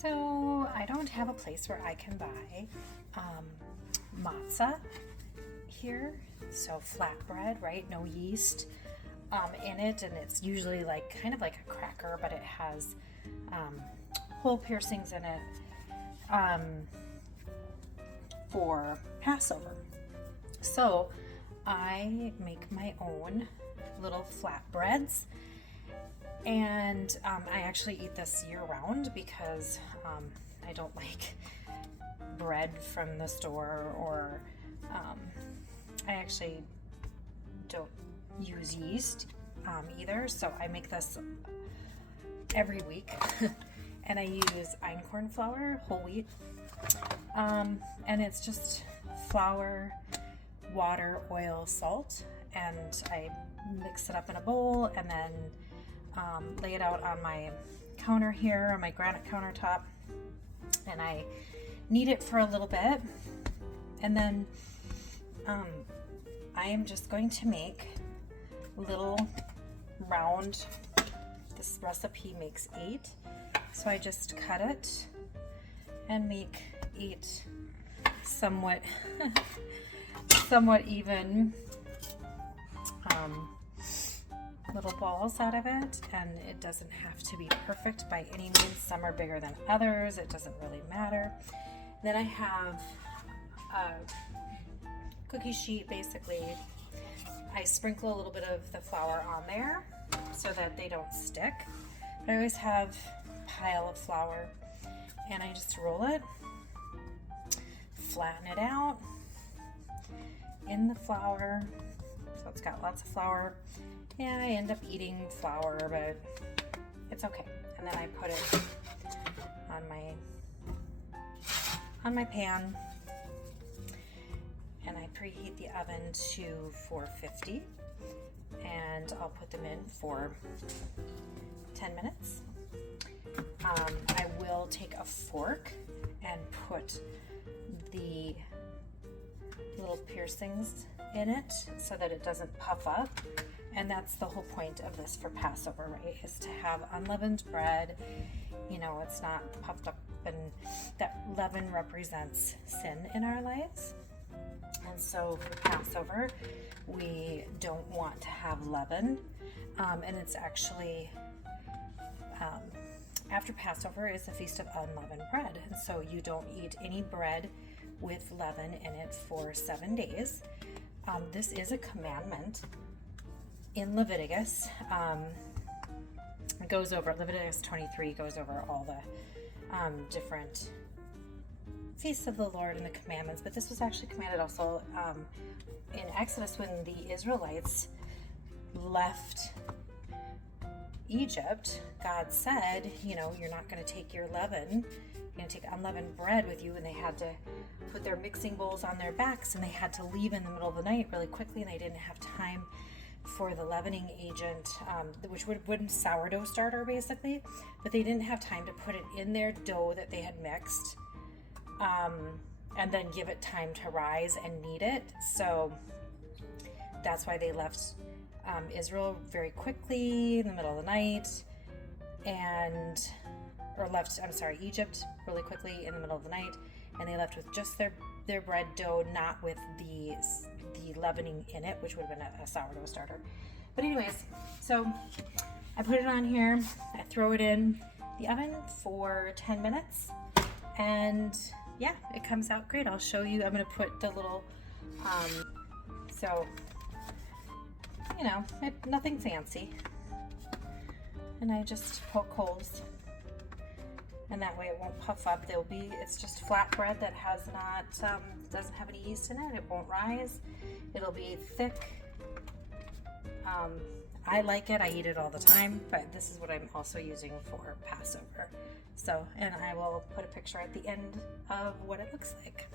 So I don't have a place where I can buy matzah here. So flatbread, right? No yeast in it, and it's usually like kind of like a cracker, but it has hole piercings in it for Passover. So I make my own little flatbreads, and I actually eat this year round because I don't like bread from the store, or I actually don't use yeast either, so I make this every week. And I use einkorn flour, whole wheat, and it's just flour, water, oil, salt, and I mix it up in a bowl and then lay it out on my counter here, on my granite countertop, and I knead it for a little bit, and then I am just going to make little round, this recipe makes 8, so I just cut it and make 8 somewhat even little balls out of it, and it doesn't have to be perfect by any means. Some are bigger than others, it doesn't really matter. Then I have a cookie sheet. Basically I sprinkle a little bit of the flour on there so that they don't stick, but I always have a pile of flour, and I just roll it, flatten it out in the flour, so it's got lots of flour. Yeah, I end up eating flour, but it's okay. And then I put it on my pan, and I preheat the oven to 450, and I'll put them in for 10 minutes. I will take a fork and put the little piercings in it so that it doesn't puff up. And that's the whole point of this for Passover, right? Is to have unleavened bread. You know, it's not puffed up, and that leaven represents sin in our lives. And so for Passover, we don't want to have leaven. And it's actually, after Passover is the Feast of Unleavened Bread. And so you don't eat any bread with leaven in it for 7 days. This is a commandment in Leviticus. It goes over, Leviticus 23 goes over all the different feasts of the Lord and the commandments, but this was actually commanded also in Exodus when the Israelites left Egypt. God said, you know, you're not going to take your leaven, you're going to take unleavened bread with you, and they had to put their mixing bowls on their backs, and they had to leave in the middle of the night really quickly, and they didn't have time for the leavening agent, which would have been sourdough starter basically, but they didn't have time to put it in their dough that they had mixed, and then give it time to rise and knead it. So that's why they left Israel very quickly in the middle of the night, Egypt really quickly in the middle of the night, and they left with just their bread dough, not with the leavening in it, which would have been a sourdough starter. But anyways, so I put it on here, I throw it in the oven for 10 minutes, and yeah, it comes out great. I'll show you. I'm going to put the little, so, you know, nothing fancy. And I just poke holes, and that way it won't puff up. It's just flatbread that has not, doesn't have any yeast in it. It won't rise. It'll be thick. I like it. I eat it all the time, but this is what I'm also using for Passover. So, and I will put a picture at the end of what it looks like.